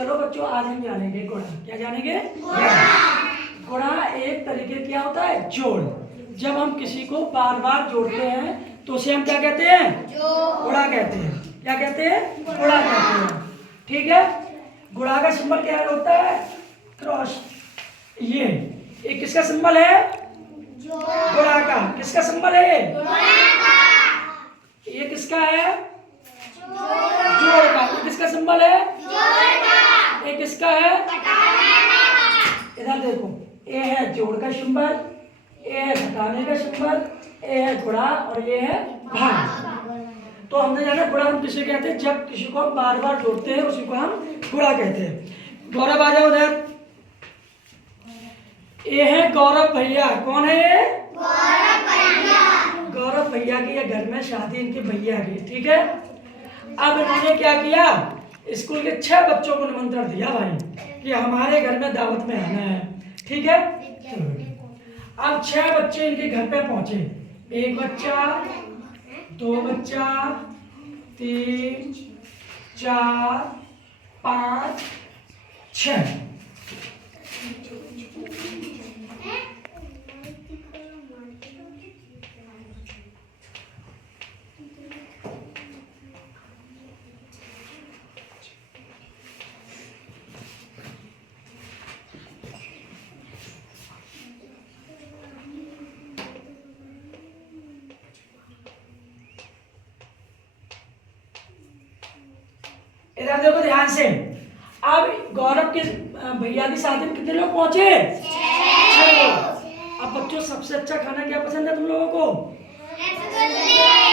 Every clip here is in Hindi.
चलो बच्चों, आज हम जानेंगे गुणा। क्या जानेंगे? गुणा एक तरीके क्या होता है? जोड़। जब हम किसी को बार बार जोड़ते हैं तो उसे हम क्या कहते हैं? गुणा कहते हैं। क्या कहते हैं? गुणा कहते हैं। ठीक है। गुणा का सिंबल क्या होता है? क्रॉस। ये किसका सिंबल है? गुणा का। किसका सिंबल है? ये किसका है? जोड़ का। ये किसका सिंबल है? ये किसका है? इधर देखो, ए है जोड़ का सिंबल, ए है घटाने का सिंबल, ए है गुणा और ये है भाग। तो हमने जाना गुणा हम किसे कहते हैं? जब किसी को हम बार बार जोड़ते हैं उसी को हम गुणा कहते हैं। गौरव आ जाओ उधर। ये है गौरव भैया। कौन है ये? गौरव भैया की ये घर में शादी इनके भैया की। ठीक है। अब इन्होंने क्या किया? स्कूल के 6 बच्चों को निमंत्रण दिया भाई कि हमारे घर में दावत में आना है। ठीक है। अब 6 बच्चे इनके घर पे पहुंचे। 1 बच्चा, 2 बच्चा, 3, 4, 5, 6। इधर देखो ध्यान से। अब गौरव के भैया की शादी में कितने लोग पहुंचे? 6 लोग। अब बच्चों, सबसे अच्छा खाना क्या पसंद है तुम लोगों को?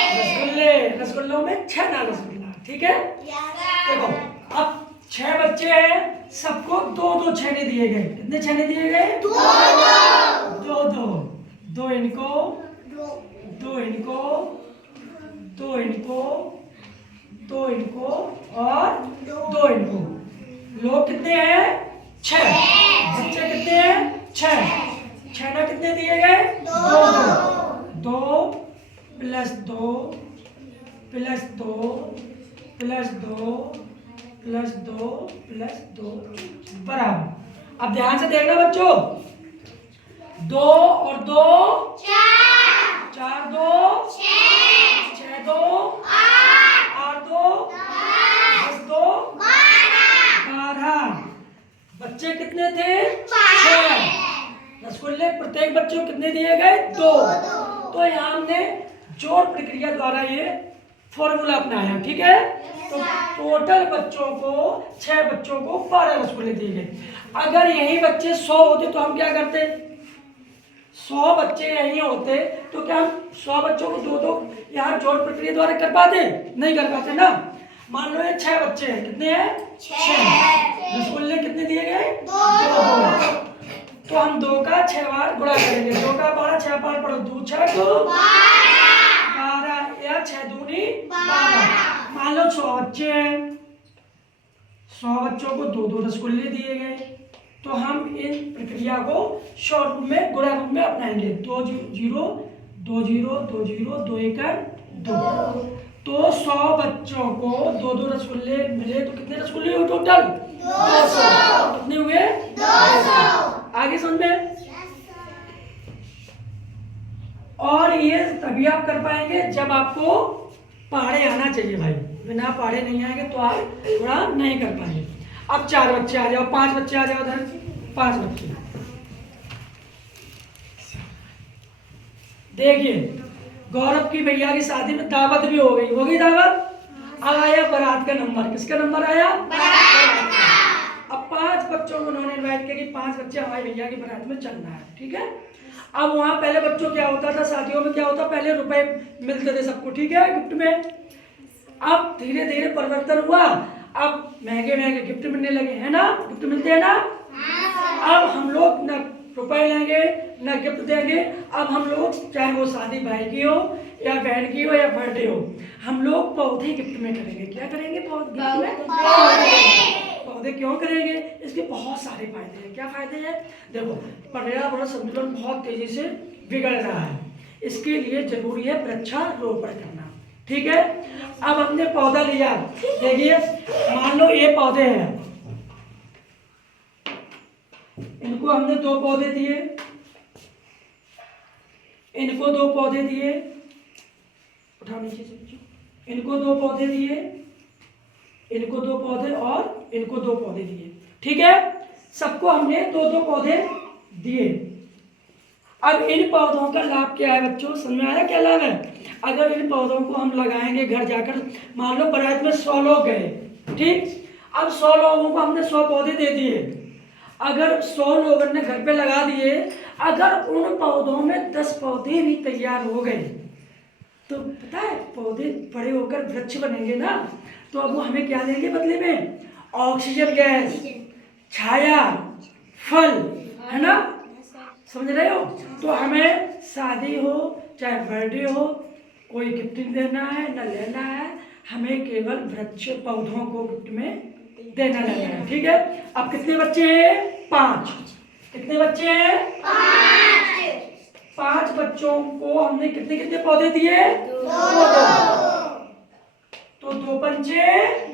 रसगुल्ले। रसगुल्लों में 6 ना रसगुल्ला। ठीक है। देखो, अब 6 बच्चे हैं, सबको 2-2 छेने दिए गए। कितने छेने दिए गए? 2-2। 2 इनको, 2 इनको, 2 इनको, 2 इनको और 2 इनको। लोग कितने हैं? 6। बच्चे कितने हैं? 6। छेना कितने दिए गए? 2-2। 2 + 2 + 2 + 2 + 2 + 2 बराबर। अब ध्यान से देखना बच्चों। 2 और 2 4, 4 2 6, 6 2 8 2 10 2 12। बच्चे कितने थे? 6। रसगुल्ले प्रत्येक बच्चे को कितने दिए गए? 2। तो यहाँ हमने जोड़ प्रक्रिया द्वारा ये फॉर्मूला अपनाया। ठीक है। तो टोटल बच्चों को, 6 बच्चों को 12 रसगुल्ले दिए गए। अगर यही बच्चे 100 होते तो हम क्या करते? 100 बच्चे यही होते तो क्या हम 100 बच्चों को 2-2 यहाँ जोड़ प्रक्रिया द्वारा कर पाते? नहीं कर पाते ना। मान लो ये 6 बच्चे हैं। कितने हैं? 6। रसगुल्ले कितने दिए गए? 2। तो हम 2 का 6 बार गुणा करेंगे। 2 का 12, 6 बार पढ़ो। 2 6 2 12 या 6 दूनी 12। मान लो 100 बच्चे हैं, 100 बच्चों को 2-2 रसगुल्ले दिए गए। तो हम इन प्रक्रिया को शॉर्ट रूप में, गुणा रूप में अपनाएंगे। 2 0 2 0 2 0 2 1 2। तो 100 बच्चों को 2-2 रसगुल्ले मिले तो कितने रसगुल्ले हुए टोटल? 200। कितने हुए? 200। आगे समझ में? और ये तभी आप कर पाएंगे जब आपको पहाड़े आना चाहिए भाई। बिना पहाड़े नहीं आएंगे तो आप थोड़ा नहीं कर पाएंगे। अब 4 बच्चे आ जाओ, 5 बच्चे आ जाओ उधर। 5 बच्चे देखिए, गौरव की भैया की शादी में दावत भी हो गई। होगी दावत। अब आया बारात का नंबर। किसका नंबर आया? बारात का। अब 5 बच्चों को उन्होंने इनवाइट किया कि 5 बच्चे हमारे भैया की बारात में चलना है। ठीक है। अब वहां पहले बच्चों क्या होता था, शादियों में क्या होता, पहले रुपए मिलते थे सबको। ठीक है, गिफ्ट में। अब धीरे धीरे परिवर्तन हुआ। अब महंगे महंगे गिफ्ट मिलने लगे, है ना? गिफ्ट मिलते हैं ना। अब हम लोग न रुपए लेंगे न गिफ्ट देंगे। अब हम लोग, चाहे वो शादी भाई की हो या बहन की हो या बर्थडे हो, हम लोग पौधे गिफ्ट में करेंगे। क्या करेंगे? पौधे क्यों करेंगे? इसके बहुत सारे फायदे हैं। क्या फायदे हैं? देखो, पर्यावरण संतुलन बहुत तेजी से बिगड़ रहा है। इसके लिए जरूरी है वृक्षारोपण करना। ठीक है। अब हमने पौधा लिया। देखिए, मान लो ये पौधे हैं, इनको हमने 2 पौधे दिए, इनको 2 पौधे दिए, उठा नीचे से बच्चों, इनको 2 पौधे दिए, इनको 2 पौधे और इनको 2 पौधे दिए। ठीक है, सबको हमने 2-2 पौधे दिए। अब इन पौधों का लाभ क्या है बच्चों, समझ में आया क्या लाभ है? अगर इन पौधों को हम लगाएंगे घर जाकर, मान लो बारात में 100 लोग गए, ठीक, अब 100 लोगों को हमने 100 पौधे दे दिए। अगर 100 लोगों ने घर पे लगा दिए, अगर उन पौधों में 10 पौधे भी तैयार हो गए, तो पता है पौधे बड़े होकर वृक्ष बनेंगे ना, तो अब वो हमें क्या देंगे बदले में? ऑक्सीजन गैस, छाया, फल, है ना? समझ रहे हो? तो हमें शादी हो चाहे बर्थडे हो, कोई गिफ्ट देना है न लेना है, हमें केवल वृक्ष पौधों को गिफ्ट में देना लेना है। ठीक है, अब कितने बच्चे हैं? 5। कितने बच्चे हैं? 5 बच्चों को हमने कितने कितने पौधे दिए? 2। तो 2 पंचे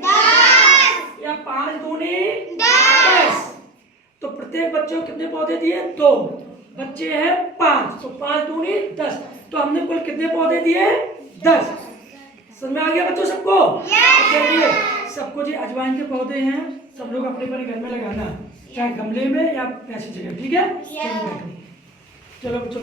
10 या 5 दूनी 10। तो प्रत्येक बच्चे को कितने पौधे दिए? 2। बच्चे हैं 5, तो 5 दूनी 10। तो हमने कुल कितने पौधे दिए? 10। समझ में आ गया बच्चों सबको? चलिए, सबको जी अजवाइन के पौधे हैं, सब लोग अपने अपने घर में लगाना, चाहे गमले में या ऐसी जगह। ठीक है, चलो बच्चों।